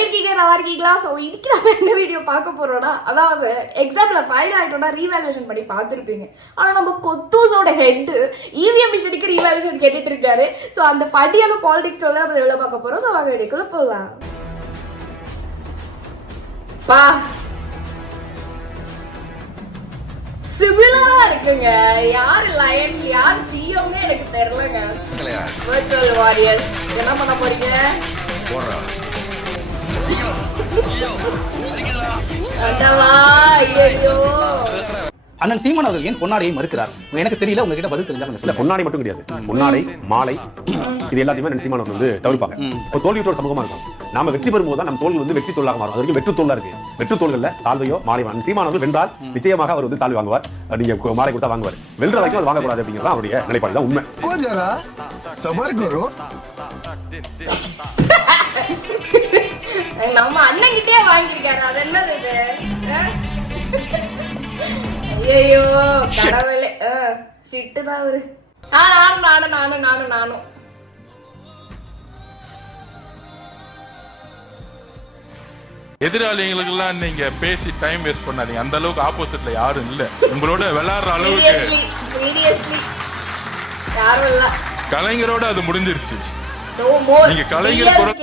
எப்படி இருக்கீங்க, நல்லா இருக்கீங்களா? ஸோ இன்னைக்கு நம்ம என்ன வீடியோ பார்க்க போறோம்னா, அதாவது எக்ஸாம்ல ஃபைல் ஆகிட்டோம்னா ரீவேல்யூஷன் பண்ணி பார்த்துருப்பீங்க. ஆனால் நம்ம கொத்தூஸோட ஹெட் இவிஎம் மிஷனுக்கு ரீவேல்யூஷன் கேட்டுட்டு இருக்காரு. ஸோ அந்த ஃபடியான பாலிடிக்ஸ் வந்து நம்ம எவ்வளோ பார்க்க போறோம். ஸோ வாங்க வீடியோக்குள்ள போகலாம். பா சிமிலரா இருக்குங்க. யார் லயன் யார் சிஎம்னு எனக்கு தெரியலங்க. வர்ச்சுவல் வாரியர்ஸ் என்ன பண்ண போறீங்க? ஐயோ அண்ணன் சீமான் அவர்கள் ஏன் பொன்னாடையை மறுக்கிறார்? எனக்கு தெரியல, உங்ககிட்ட பதில் தெரிஞ்சா. பொன்னாடை மட்டும் கிடையாது, பொன்னாடை மாலை இது எல்லாத்தையுமே அண்ணன் சீமான் அவர்கள் வந்து தவிர்ப்பாங்க. ஒரு தோல்வியோட சமூகமா இருக்கும். நாம வெற்றி பெறும்போது தான் நம்ம தோல்வி வந்து வெற்றி தோல்லாக மாறும். அது வரைக்கும் வெற்றி தோல்லா இருக்கு. வெற்றி தோல்கள்ல சால்வையோ மாலை வாங்க சீமான் அவர்கள் வென்றால் நிச்சயமாக அவர் வந்து சால்வை வாங்குவார். நீங்க மாலை கொடுத்தா வாங்குவார். வெல்ற வரைக்கும் அது வாங்கக்கூடாது அப்படிங்கிறது அவருடைய நிலைப்பாடு தான் உண்மை. நம்ம அண்ணன் கிட்டே வாங்கிருக்காரு. அது என்னது இது? ஐயோ கடவுளே, சிட்டு தான் அவரு. நானும் எதிராளிகளுக்கெல்லாம் நீங்க பேசி டைம் வேஸ்ட் பண்ணாதீங்க. அந்த அளவுக்கு ஆப்போசிட்ல யாரும் இல்ல. உங்களோட விளையாடுற அளவுக்கு யாரும் இல்ல. கலைஞரோட அது முடிஞ்சிருச்சு. No more. நீங்க கலைஞர்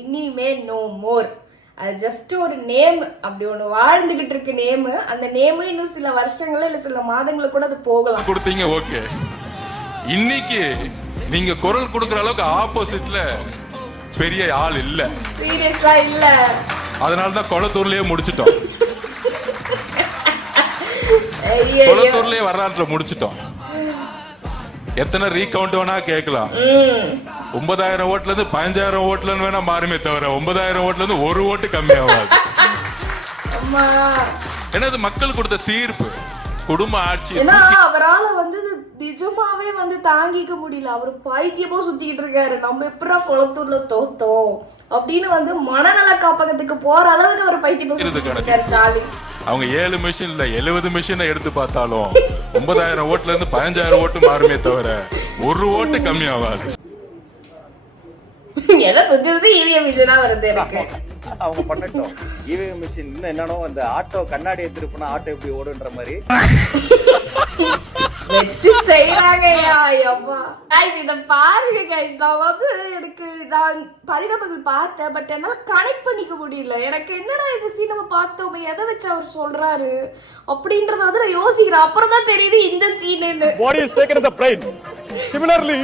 இனிமே நோ மோர். அது ஜஸ்ட் ஒரு நேம், அப்படி ஒண்ணு வாழ்ந்துகிட்டு இருக்கு நேம். அந்த நேம் இன்னும் சில வருஷங்கள இல்ல சில மாதங்கள கூட அது போகலாம். கொடுத்தீங்க ஓகே. இன்னைக்கு நீங்க குரல் கொடுக்கிற அளவுக்கு ஆப்போசிட்ல பெரிய ஆள் இல்ல. சீரியஸ்லா இல்ல. அதனால தான் கொளத்தூர்லயே முடிச்சிட்டோம். கொளத்தூர்லயே வரலாற்றை முடிச்சிட்டோம். எத்தனை ரீகவுண்ட் வேணா கேட்கலாம். 9,000 ஓட்டுல இருந்து 15,000 ஓட்டுல வேணா மாறுமே தவிர 9,000 ஓட்டுல இருந்து ஒரு ஓட்டு கம்மி ஆகாது. என்னது மக்கள் கொடுத்த தீர்ப்பு, குடும்ப ஆட்சி. அவரால வந்து நிஜமாவே வந்து தாங்கிக்க முடியல. அவர் பைத்தியமா சுத்திக்கிட்டு இருக்காரு. நம்ம எப்படா குளத்தூர்ல தோத்தோம் அப்படின்னு வந்து மனநல காப்பகத்துக்கு போற அளவுக்கு அவர் பைத்தியமா சுத்திக்கிட்டு இருக்காரு ஸ்டாலின். அவங்க 7 மிஷின் இல்ல 70 மிஷினை எடுத்து பார்த்தாலும் 9,000 ஓட்டுல இருந்து 15,000 ஓட்டு மாறுமே தவிர ஒரு ஓட்டு கம்மி ஆகாது. எதை சுத்தி இவிஎம் மிஷினா வருது எனக்கு. அவங்க பண்ணட்டும். இவிஎம் மிஷின் இன்னும் என்னன்னோ அந்த ஆட்டோ கண்ணாடியை திருப்பினா ஆட்டோ எப்படி ஓடுன்ற மாதிரி வச்சு செய்யறாங்கய்யா. ஐயப்பா கைஸ் இத பாருங்க கைஸ். நான் வந்து நான் பரிதாபங்கள் பார்த்தேன், பட் என்னால கனெக்ட் பண்ணிக்க முடியல. எனக்கு என்னடா இது சீன் நம்ம பார்த்தோமே, எதை வச்சு அவர் சொல்றாரு அப்படின்றத வந்து நான் யோசிக்கிறேன். அப்புறம் தான் தெரியுது இந்த சீன் என்ன. Body is taken in the brain. Similarly,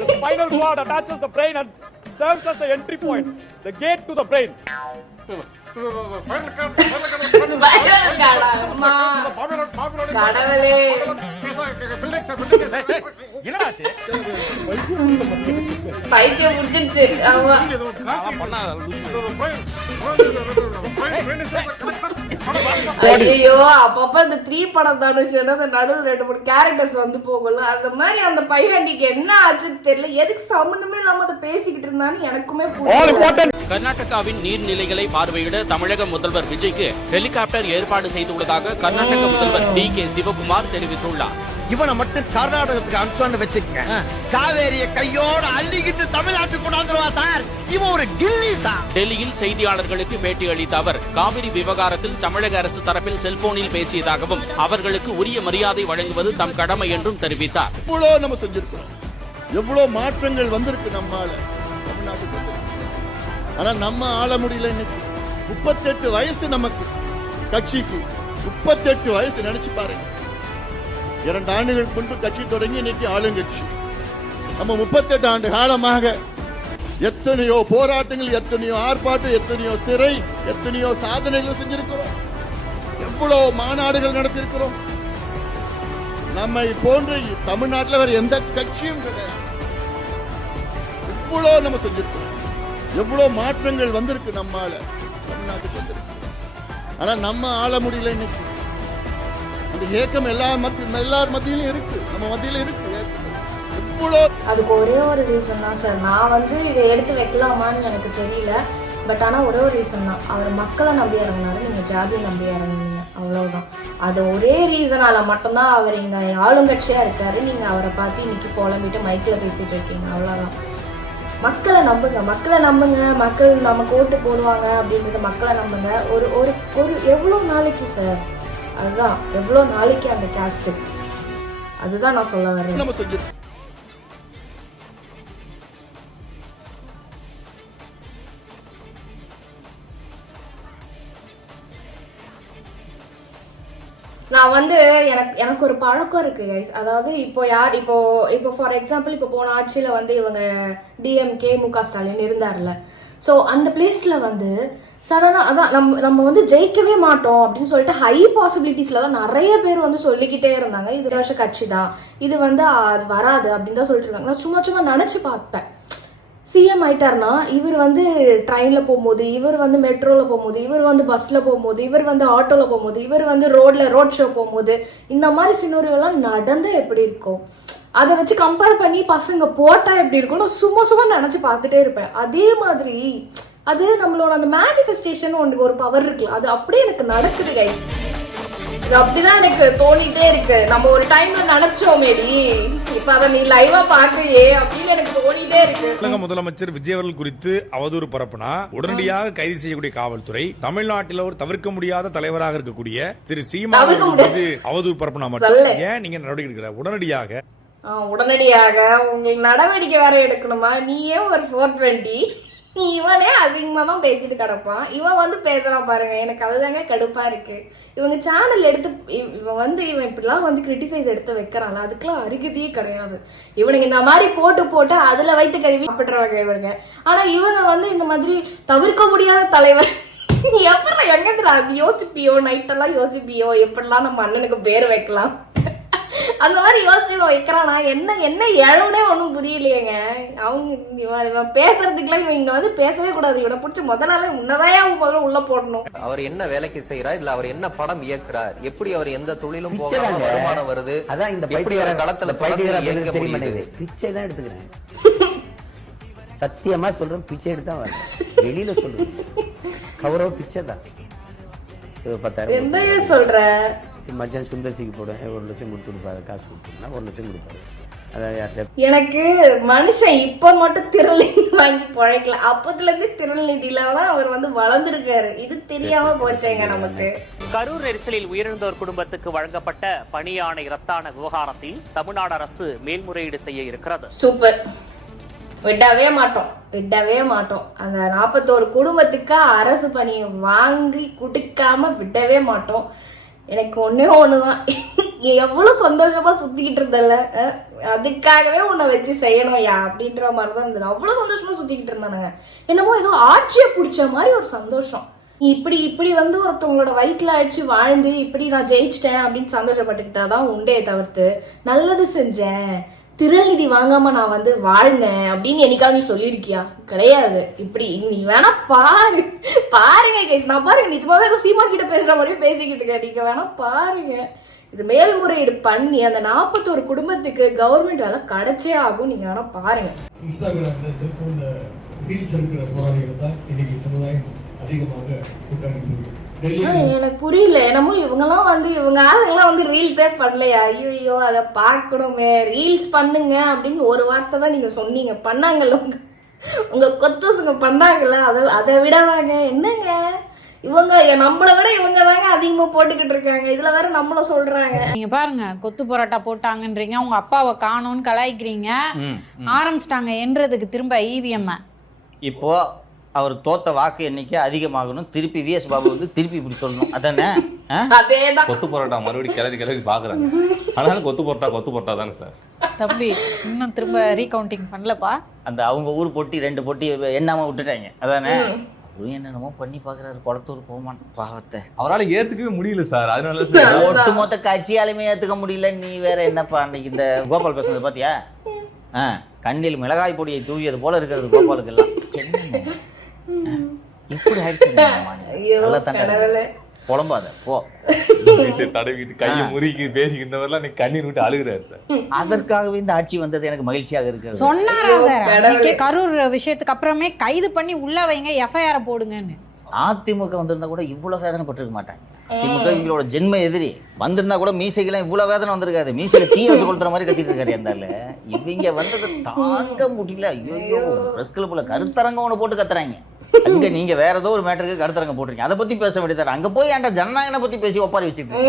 the spinal cord attaches the brain and serves as the entry point, the gate to the brain. கடவுளே பைத்தியம் முடிச்சிருச்சு. ஆமா ஐயோ அப்பப்ப இந்த 3 படம் தனுஷன் அந்த நடுவில் 2-3 கேரக்டர்ஸ் வந்து போகல. அந்த மாதிரி அந்த பையன்டிக்கு என்ன ஆச்சுன்னு தெரியல. எதுக்கு சம்பந்தமே இல்லாம அதை பேசிக்கிட்டு இருந்தான்னு எனக்குமே புரியல. கர்நாடகாவின் நீர்நிலைகளை பார்வையிட தமிழக முதல்வர் விஜய்க்கு ஹெலிகாப்டர் ஏற்பாடு செய்துள்ளதாக கர்நாடக முதல்வர் டி.கே. சிவகுமார் தெரிவித்துள்ளார். இவனை மட்டும் கர்நாடகத்துக்கு அனுப்பிச்சு வச்சுக்க, காவேரியை கையோட அள்ளிக்கிட்டு தமிழ்நாட்டுக்கு கொண்டாந்துருவா சார். இவன் ஒரு கில்லி சார். டெல்லியில் செய்தியாளர்களுக்கு பேட்டி அளித்த அவர் காவிரி விவகாரத்தில் தமிழக அரசு தரப்பில் செல்போனில் பேசியதாகவும் அவர்களுக்கு உரிய மரியாதை வழங்குவது தம் கடமை என்றும் தெரிவித்தார். இவ்வளவு நம்ம செஞ்சிருக்கோம், எவ்வளவு மாற்றங்கள் வந்திருக்கு நம்மால தமிழ்நாட்டுக்கு வந்திருக்கு. ஆனா நம்ம ஆள முடியல. இன்னைக்கு 38 வயசு நமக்கு கட்சிக்கு 38 வயசு. நினைச்சு பாருங்க, 2 ஆண்டுகள் முன்பு கட்சி தொடங்கி இன்னைக்கு ஆளுங்கட்சி. நம்ம 38 ஆண்டு காலமாக எத்தனையோ போராட்டங்கள், எத்தனையோ ஆர்ப்பாட்டம், எத்தனையோ சிறை, எத்தனையோ சாதனைகள் செஞ்சிருக்கிறோம். எவ்வளவு மாநாடுகள் நடத்திருக்கிறோம். நம்மை போன்று தமிழ்நாட்டில் வேற எந்த கட்சியும் கிடையாது. இவ்வளவு நம்ம செஞ்சிருக்கிறோம், எவ்வளவு மாற்றங்கள் வந்திருக்கு நம்மால தமிழ்நாட்டுக்கு வந்திருக்கு. ஆனா நம்ம ஆள முடியல. இன்னைக்கு அந்த ஏக்கம் எல்லார் மத்தியிலும் இருக்கு, நம்ம மத்தியில இருக்கு. அதுக்கு ஒரே ஒரு ரீசன் தான் சார். நான் வந்து இதை எடுத்து வைக்கலாமான்னு எனக்கு தெரியல. பட் ஆனால் ஒரே ஒரு ரீசன் தான். அவர் மக்களை நம்பி இறங்கினாரு, நீங்கள் ஜாதியை நம்பி இறங்குனீங்க, அவ்வளவுதான். அது ஒரே ரீசனால மட்டும்தான் அவர் இங்கே ஆளுங்கட்சியாக இருக்காரு. நீங்கள் அவரை பார்த்து இன்னைக்கு புலம்பிட்டு மைக்கில் பேசிட்டு இருக்கீங்க, அவ்வளோதான். மக்களை நம்புங்க, மக்களை நம்புங்க, மக்கள் நமக்கு ஓட்டு போடுவாங்க அப்படின்றத மக்களை நம்புங்க. ஒரு ஒரு ஒரு எவ்வளோ நாளைக்கு சார், அதுதான் எவ்வளோ நாளைக்கு அந்த கேஸ்ட், அதுதான் நான் சொல்ல வரேன். நம்ம செஞ்சிருக்கோம். நான் வந்து எனக்கு ஒரு பழக்கம் இருக்கு கைஸ். அதாவது இப்போ இப்போ ஃபார் எக்ஸாம்பிள் இப்போ போன ஆட்சியில வந்து இவங்க டிஎம்கே முக ஸ்டாலின் இருந்தார்ல. ஸோ அந்த பிளேஸ்ல வந்து சடனாக அதான் நம்ம வந்து ஜெயிக்கவே மாட்டோம் அப்படின்னு சொல்லிட்டு ஹை பாசிபிலிட்டிஸ்ல தான் நிறைய பேர் வந்து சொல்லிக்கிட்டே இருந்தாங்க. இது வருஷ கட்சி தான், இது வந்து அது வராது அப்படின்னு தான் சொல்லிட்டு இருக்காங்க. நான் சும்மா நினைச்சு பார்ப்பேன், சிஎம் ஆயிட்டார்னா இவர் வந்து ட்ரெயினில் போகும்போது, இவர் வந்து மெட்ரோவில் போகும்போது, இவர் வந்து பஸ்ஸில் போகும்போது, இவர் வந்து ஆட்டோவில் போகும்போது, இவர் வந்து ரோட் ஷோ போகும்போது, இந்த மாதிரி சினோரியோலாம் நடந்தால் எப்படி இருக்கும், அதை வச்சு கம்பேர் பண்ணி பசங்க போட்டால் எப்படி இருக்கும் நான் சும்மா நினச்சி பார்த்துட்டே இருப்பேன். அதே மாதிரி அது நம்மளோட அந்த மேனிஃபெஸ்டேஷன் ஒரு பவர் இருக்குல்ல, அது அப்படியே எனக்கு நடக்குது கைஸ். இது அப்படிதான் எனக்கு தோணிட்டே இருக்கு. நம்ம ஒரு டைம்ல நினைச்சோமேடி, இப்ப அதை நீ லைவா பாக்குறியே அப்படின்னு எனக்கு தோணிட்டே இருக்கு. தமிழக முதலமைச்சர் விஜய் அவர்கள் குறித்து அவதூறு பரப்புனா உடனடியாக கைது செய்யக்கூடிய காவல்துறை, தமிழ்நாட்டில் ஒரு தவிர்க்க முடியாத தலைவராக இருக்கக்கூடிய திரு சீமான் அவதூறு பரப்புனா மட்டும் ஏன் நீங்க நடவடிக்கை எடுக்கல? உடனடியாக உங்களுக்கு நடவடிக்கை வேற எடுக்கணுமா? நீயே ஒரு 420 இவனே அதிகமா தான் பேசிட்டு கிடப்பான். இவன் வந்து பேசுறான் பாருங்க, எனக்கு அதுதாங்க கடுப்பா இருக்கு. இவங்க சேனல் எடுத்து இவன் இப்படிலாம் வந்து கிரிட்டிசைஸ் எடுத்து வைக்கிறான்ல, அதுக்கெல்லாம் அருகதையே கிடையாது. இவனுக்கு இந்த மாதிரி போட்டு அதுல வைத்து கழுவி சாப்பிட்றவங்க இவங்க. ஆனா இவங்க வந்து இந்த மாதிரி தவிர்க்க முடியாத தலைவர் எப்படா எங்கத்துல யோசிப்பியோ, நைட்டெல்லாம் யோசிப்பியோ எப்படிலாம் நம்ம அண்ணனுக்கு பேர் வைக்கலாம் அந்த மாதிரி யோசிச்சு வைக்கிறானா? என்ன இழவுனே ஒன்றும் புரியலையேங்க. இவன் பேசுறதுக்குலாம் இவன் இங்க வந்து பேசவே கூடாது. இவனை பிடிச்ச முதல்ல உன்னதான் முதல்ல உள்ள போடணும். அவர் என்ன வேலைக்கு செய்யறார், இல்ல அவர் என்ன படம் இயக்குறார், எப்படி அவர் எந்த தொழிலும் போகாம வருமானம் வருது, அதான் இந்த எப்படி அவர் களத்துல பிச்சை தான் எடுத்துக்கிறேன். சத்தியமா சொல்றேன், பிச்சை எடுத்தா வரேன். வெளியில சொல்றேன், கௌரவ பிச்சை தான். 10,000 என்ன சொல்ற? மச்சான் சுந்தர்சிக்கு போடுவேன், 1 லட்சம் கொடுத்துருப்பாரு, காசு கொடுத்துருந்தா 1 லட்சம் கொடுப்பாரு. அதாவது எனக்கு மனுஷன் இப்ப மட்டும் திருநெல்வேலி வாங்கி பழைக்கல, அப்பத்துல இருந்து திருநெல்வேலியில தான் அவர் வந்து வளர்ந்துருக்காரு. இது தெரியாம போச்சேங்க நமக்கு. கரூர் நெரிசலில் உயிரிழந்தோர் குடும்பத்துக்கு வழங்கப்பட்ட பணியாணை ரத்தான விவகாரத்தில் தமிழ்நாடு அரசு மேல்முறையீடு செய்ய இருக்கிறது. சூப்பர், விடவே மாட்டோம். அந்த 41 குடும்பத்துக்கு அரசு பணியை வாங்கி கொடுக்காம விடவே மாட்டோம். எனக்கு ஒண்ணுதான், எவ்வளவு சந்தோஷமா சுத்திக்கிட்டு இருந்தல, அதுக்காகவே உன்னை வச்சு செய்யணும்யா அப்படின்ற மாதிரிதான் இருந்தது. அவ்வளவு சந்தோஷமா சுத்திக்கிட்டு இருந்தானுங்க. என்னமோ ஏதோ ஆட்சியை பிடிச்ச மாதிரி ஒரு சந்தோஷம். இப்படி வந்து ஒருத்தவங்களோட வயிற்றுல அடிச்சு வாழ்ந்து இப்படி நான் ஜெயிச்சிட்டேன் அப்படின்னு சந்தோஷப்பட்டுக்கிட்டாதான் உண்டே தவிர்த்து நல்லது செஞ்சேன், திருநிதி வாங்காம நான் வந்து வாழ்ந்தேன் அப்படின்னு என்னைக்காவது நீ சொல்லியிருக்கியா? கிடையாது. இப்படி நீ வேணா பாருங்க கைஸ், நான் பாருங்க நிஜமாவே சீமான் கிட்ட பேசுற மாதிரியே பேசிக்கிட்டு இருக்கேன். நீங்க வேணா பாருங்க, இது மேல்முறையீடு பண்ணி அந்த 41 குடும்பத்துக்கு கவர்மெண்ட் வேலை கிடைச்சே ஆகும். நீங்க வேணா பாருங்க. இன்ஸ்டாகிராம்ல செல்போன்ல ரீல்ஸ் எடுக்கிற போராளிகள் தான் இன்னைக்கு சமுதாயம் அதிகமாக கூட்டாளி. எனக்கு புரியல, என்னமோ இவங்கெல்லாம் வந்து இவங்க ஆளுங்கெல்லாம் வந்து ரீல்ஸே பண்ணலையா? ஐயோ அதை பார்க்கணுமே, ரீல்ஸ் பண்ணுங்க அப்படின்னு ஒரு வார்த்தை தான் நீங்க சொன்னீங்க. பண்ணாங்கல்ல உங்க கொத்துசுங்க பண்ணாங்கல்ல, அதை விடவாங்க என்னங்க இவங்க நம்மளை விட இவங்க தாங்க அதிகமா போட்டுக்கிட்டு இருக்காங்க. இதுல வேற நம்மள சொல்றாங்க. நீங்க பாருங்க, கொத்து பரோட்டா போட்டாங்கன்றீங்க, உங்க அப்பாவை காணோன்னு கலாய்க்கிறீங்க, ஆரம்பிச்சிட்டாங்க என்றதுக்கு திரும்ப இவிஎம். இப்போ அவர் தோத்த வாக்கு எண்ணிக்கை அதிகமாகணும், திருப்பி விஎஸ் பாபு வந்து திருப்பி இப்படி சொல்லணும், அதானே? அதேதான். கொத்து பரோட்டா மறுபடியும் கிளறி பாக்குறாங்க. ஆனாலும் கொத்து பரோட்டா தானே சார். தம்பி இன்னும் திரும்ப ரீகவுண்டிங் பண்ணலப்பா. அந்த அவங்க ஊர் போட்டி 2 போட்டி எண்ணாம விட்டுட்டாங்க, அதானே? என்னென்னமோ பண்ணி பாக்குறாரு குளத்தூர் போமான் பாவத்தை. அவரால் ஏத்துக்கவே முடியல சார். அதனால ஒட்டுமொத்த கட்சியாலுமே ஏத்துக்க முடியல. நீ வேற என்னப்பா அன்னைக்கு இந்த கோபால் பேசுனது பாத்தியா? கண்ணில் மிளகாய் பொடியை தூவியது போல இருக்கிறது கோபாலுக்கு எல்லாம். இப்படி புலம்பாத போ. தடவிட்டு கையை முறுக்கி பேசிக்கிட்டவரெல்லாம் கண்ணீர் விட்டு அழுகிறாரு சார். அதற்காகவே இந்த ஆட்சி வந்தது எனக்கு மகிழ்ச்சியாக இருக்கு. சொன்னாரா கரூர் விஷயத்துக்கு அப்புறமே கைது பண்ணி உள்ள வைங்க, எஃப்ஐஆர் போடுங்கன்னு. அதிமுக வந்திருந்தா கூட இவ்வளவு வேதனை பட்டிருக்க மாட்டாங்க. திமுக இவங்களோட ஜென்ம எதிரி. வந்திருந்தா கூட மீசைக்கெல்லாம் இவ்வளவு வேதனை வந்திருக்காது. மீசையில தீ வச்சு கொளுத்துற மாதிரி கத்திட்டு இருக்காரு இருந்தால. இவங்க வந்தது தாங்க முடியல. ஐயோ பிரஸ் கிளப்ல கருத்தரங்கம் ஒண்ணு போட்டு கத்துறாங்க. அங்க நீங்க வேற ஏதோ ஒரு மேட்டருக்கு கருத்தரங்க போட்டுருக்கீங்க. அதை பத்தி பேச வேண்டியது. அங்க போய் ஏன்டா ஜனநாயகனை பத்தி பேசி ஒப்பாரி வச்சுட்டு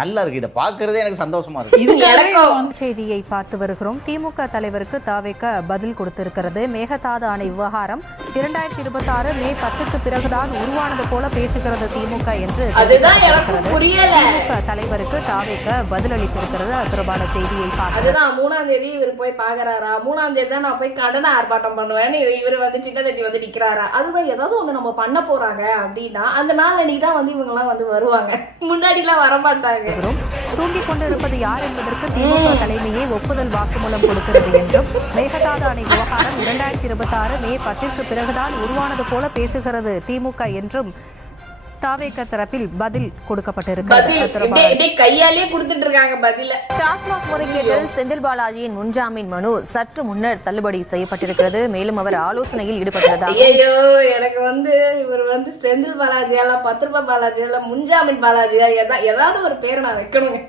நல்லா இருக்கு. இதை பாக்குறதே எனக்கு சந்தோஷமா இருக்கு. செய்தியை பார்த்து வருகிறோம். திமுக தலைவருக்கு தாவேக பதில் கொடுத்திருக்கிறது. மேகதாது அணை விவகாரம் 2026 மே 10க்கு பிறகுதான் உருவானது போல பேசுகிறது திமுக என்று திமுக தலைவருக்கு தாவேக பதில் அளித்திருக்கிறது. அது தொடர்பான செய்தியை பார்த்து அதுதான் 3ஆம் தேதி இவர் போய் பாக்குறாரா, 3ஆம் தேதி தான் நான் போய் கடனை ஆர்ப்பாட்டம் பண்ணுவேன்னு இவர் வந்து சின்ன தட்டி வந்து நிக்கிறாரா. அதுதான் ஏதாவது ஒண்ணு நம்ம பண்ண போறாங்க அப்படின்னா அந்த நாள் அன்னைக்கு தான் வந்து இவங்க எல்லாம் வந்து வருவாங்க. முன்னாடி எல்லாம் வரமாட்டாங்க. தூங்கிக் கொண்டிருப்பது யார் என்பதற்கு திமுக தலைமையே ஒப்புதல் வாக்குமூலம் கொடுக்கிறது என்றும் மேகதாது அணை விவகாரம் 2026 மே 10ற்கு பிறகுதான் உருவானது போல பேசுகிறது திமுக என்றும் தாவேக தரப்பில் பதில் கொடுக்கப்பட்டிருக்கிறது. கையாலேயே கொடுத்துட்டு இருக்காங்க பதில. டாஸ்மாக் முறைகேட்டில் செந்தில் பாலாஜியின் முன்ஜாமீன் மனு சற்று முன்னர் தள்ளுபடி செய்யப்பட்டிருக்கிறது. மேலும் அவர் ஆலோசனையில் ஈடுபட்டதாக. ஐயோ எனக்கு வந்து இவர் வந்து செந்தில் பாலாஜியால 10 ரூபாய் பாலாஜியால முன்ஜாமீன் பாலாஜியா ஏதாவது ஒரு பேரை நான் வைக்கணுங்க.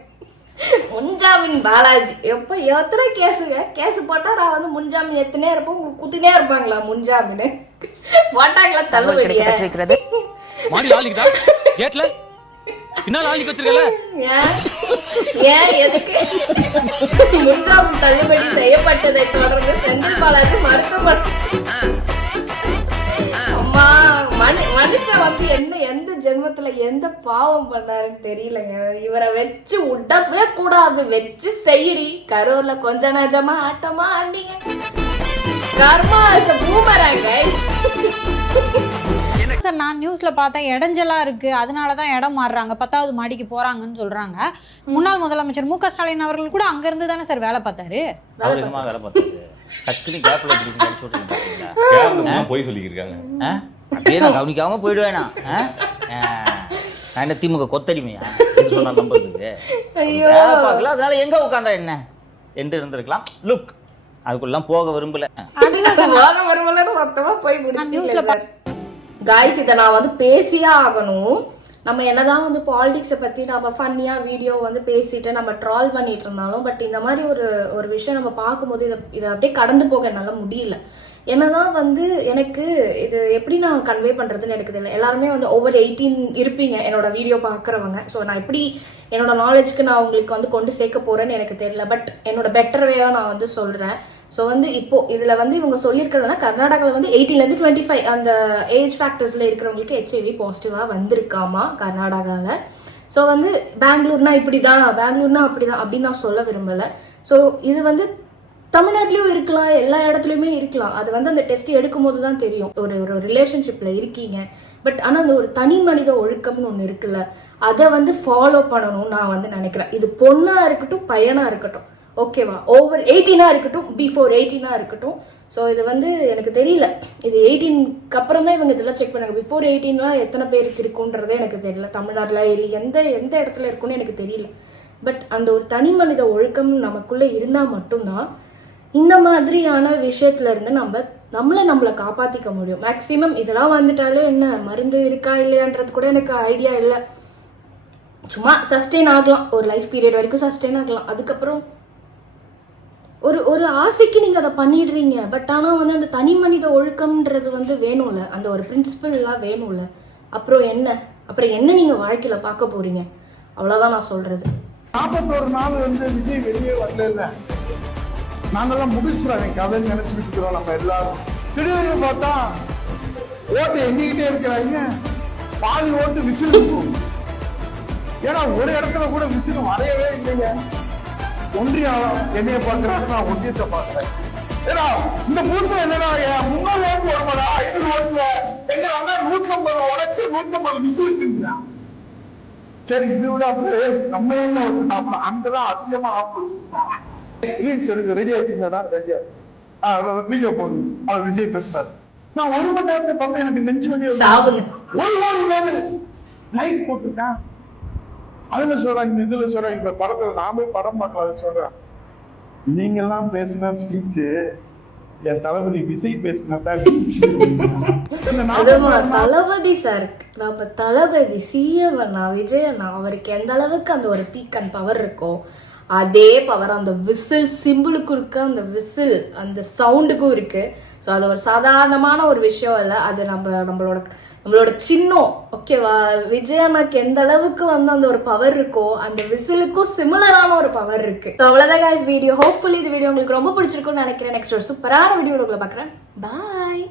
முன்ஜாமீன் பாலாஜி எப்ப எத்தனை கேஸ் போட்டா நான் வந்து முன்ஜாமீன் எத்தனே இருப்போம். உங்களுக்கு குத்தினே இருப்பாங்களா முன்ஜாமீன் போட்டாங்களா தள்ளுபடி கிடைக்கிறது. மாடி ஆளிக்குதா கேட்ல பின்னால ஆளிக்கு வச்சிருக்கல ஏன் எதுக்கு முன்ஜாமீன் தள்ளுபடி செய்யப்பட்டதை தொடர்ந்து செந்தில் பாலாஜி மறுக்கப்பட்ட அம்மா மனுஷன் வந்து எந்த ஜென்மத்துல எந்த பாவம் பண்ணாருன்னு தெரியலங்க. இவரை வச்சு விடவே கூடாது. வச்சு செய்யடி. கரூர்ல கொஞ்ச நஜமா ஆட்டமா ஆண்டிங்க. Karma is a boomerang guys. Sir நான் நியூஸ்ல பார்த்தேன் இடைஞ்சலா இருக்கு, அதனாலதான் இடம் மாறுறாங்க, 10வது மாடிக்கு போறாங்கன்னு சொல்றாங்க. முன்னாள் முதலமைச்சர் மு க ஸ்டாலின் அவர்கள் கூட அங்க இருந்து தானே சார் வேலை பார்த்தாரு. வேலை பார்த்தாரு. டக்குனு கேப்ல சொல்றீங்க. போய் சொல்லியிருக்காங்க. அப்படியே நான் கவனிக்காம போயிடுவேனா? நான் திமுக கொத்தடிமையா சொன்னா நம்புறதுக்கு? வேலை பார்க்கல, அதனால எங்க உட்காந்தா என்ன என்று இருந்திருக்கலாம். லுக் அதுக்குள்ளலாம் போக விரும்பல. போக விரும்பலன்னு மொத்தமா போய் முடிச்சு காய்ஸ். இதை நான் வந்து பேசியே ஆகணும். நம்ம என்னதான் வந்து பாலிடிக்ஸை பற்றி நம்ம ஃபன்னியாக வீடியோ வந்து பேசிட்டு நம்ம ட்ரால் பண்ணிட்டு இருந்தாலும் பட் இந்த மாதிரி ஒரு விஷயம் நம்ம பார்க்கும்போது இதை அப்படியே கடந்து போக என்னால் முடியல. என்னதான் வந்து எனக்கு இது எப்படி நான் கன்வே பண்ணுறதுன்னு எனக்கு தெரியல. எல்லாருமே வந்து ஓவர் 18 இருப்பீங்க என்னோட வீடியோ பார்க்குறவங்க. ஸோ நான் எப்படி என்னோட நாலேஜ்க்கு நான் உங்களுக்கு வந்து கொண்டு சேர்க்க போகிறேன்னு எனக்கு தெரியல. பட் என்னோட பெட்டர் வேவாக நான் வந்து சொல்கிறேன். ஸோ வந்து இப்போ இதில் வந்து இவங்க சொல்லியிருக்கிறதுனா கர்நாடகாவில் வந்து 18லேருந்து 25 அந்த ஏஜ் ஃபேக்டர்ஸில் இருக்கிறவங்களுக்கு HIV பாசிட்டிவாக வந்திருக்காமா கர்நாடகாவில். ஸோ வந்து பெங்களூர்னா இப்படி தான், பெங்களூர்னா அப்படி தான் அப்படின்னு நான் சொல்ல விரும்பலை. ஸோ இது வந்து தமிழ்நாட்டிலையும் இருக்கலாம், எல்லா இடத்துலையுமே இருக்கலாம். அது வந்து அந்த டெஸ்ட் எடுக்கும் போது தான் தெரியும். ஒரு ரிலேஷன்ஷிப்பில் இருக்கீங்க பட் ஆனால் அந்த ஒரு தனி மனித ஒழுக்கம்னு ஒன்று இருக்குல்ல, அதை வந்து ஃபாலோ பண்ணணும்னு நான் வந்து நினைக்கிறேன். இது பொண்ணாக இருக்கட்டும் பையனாக இருக்கட்டும், ஓகேவா, ஓவர் 18 இருக்கட்டும் பிஃபோர் 18 இருக்கட்டும். ஸோ இது வந்து எனக்கு தெரியல, இது 18க்கு அப்புறம் தான் இவங்க இதெல்லாம் செக் பண்ணாங்க. பிஃபோர் 18 எத்தனை பேருக்கு இருக்குன்றதே எனக்கு தெரியல. தமிழ்நாட்டில் இல்லை எந்த இடத்துல இருக்குன்னு எனக்கு தெரியல. பட் அந்த ஒரு தனி மனித ஒழுக்கம் நமக்குள்ளே இருந்தால் மட்டும்தான் இந்த மாதிரியான விஷயத்துல இருந்து நம்மளை காப்பாற்றிக்க முடியும். மேக்சிமம் இதெல்லாம் வந்துட்டாலே என்ன மருந்து இருக்கா இல்லையான்றது கூட எனக்கு ஐடியா இல்லை. சும்மா சஸ்டெயின் ஆகலாம், ஒரு லைஃப் பீரியட் வரைக்கும் சஸ்டெயின் ஆகலாம். அதுக்கப்புறம் ஒரு ஆசைக்கு நீங்கள் அதை பண்ணிடுறீங்க. பட் ஆனால் வந்து அந்த தனி மனித ஒழுக்கம்ன்றது வந்து வேணும்ல, அந்த ஒரு பிரின்சிபல்லாம் வேணும்ல. அப்புறம் என்ன நீங்கள் வாழ்க்கையில் பார்க்க போறீங்க? அவ்வளோதான் நான் சொல்றது. 41 நாள் வந்து விஜய் வெளியே வரல, நாங்கெல்லாம் முடிச்சுறோம் கதை நினைச்சுட்டு இருக்கிறோம் நம்ம எல்லாரும். திடீர்னு பார்த்தா ஓட்டு எண்ணிக்கிட்டே இருக்கிறாங்க, பாதி ஓட்டு விசில் இருக்கும். ஏன்னா ஒரு இடத்துல கூட விசில் வரையவே இல்லைங்க. ஒன்றியம் என்னைய பாக்குறாங்க, நான் ஒன்றியத்தை பாக்குறேன். ஏன்னா இந்த பூத்துல என்னடா 300 ஓட்டு வருமாடா, 500 ஓட்டுல எங்க 150 உடச்சு 150 விசில் இருக்குங்கிறான். சரி இது விட நம்ம என்ன அங்கதான் அதிகமா ரெடி ஆயிட்டீங்களா? ரெடியா வீடியோ போடுங்க. அவர் விஜய் பேசுறாரு. நான் 1 மணி நேரத்தை பார்த்து எனக்கு நெஞ்சு வலி லைக் போட்டுருக்கேன். அதுல சொல்றாங்க, இதுல சொல்றாங்க. இந்த படத்துல நாமே படம் பார்க்கல சொல்றேன். நீங்க எல்லாம் பேசின ஸ்பீச் என் தளபதி விஜய் பேசினா அதுமா தளபதி சார், நம்ம தளபதி சிஎம் அண்ணா விஜய் அண்ணா அவருக்கு எந்த அளவுக்கு அந்த ஒரு பீக் அண்ட் பவர் இருக்கோ அதே பவர் அந்த விசில் சிம்பிளுக்கும் இருக்கு, அந்த விசில் அந்த சவுண்டுக்கும் இருக்கு. ஸோ அது ஒரு சாதாரணமான ஒரு விஷயம் இல்லை, அது நம்மளோட சின்னம். ஓகேவா, விஜய் அண்ணாக்கு எந்த அளவுக்கு வந்து அந்த ஒரு பவர் இருக்கோ அந்த விசிலுக்கும் சிமிலரான ஒரு பவர் இருக்கு. ஸோ அவ்வளோதான் guys வீடியோ. ஹோப்ஃபுல்லி இந்த வீடியோ உங்களுக்கு ரொம்ப பிடிச்சிருக்கும்னு நினைக்கிறேன். நெக்ஸ்ட் ஒரு சூப்பரான வீடியோ உங்களை பார்க்குறேன். பாய்.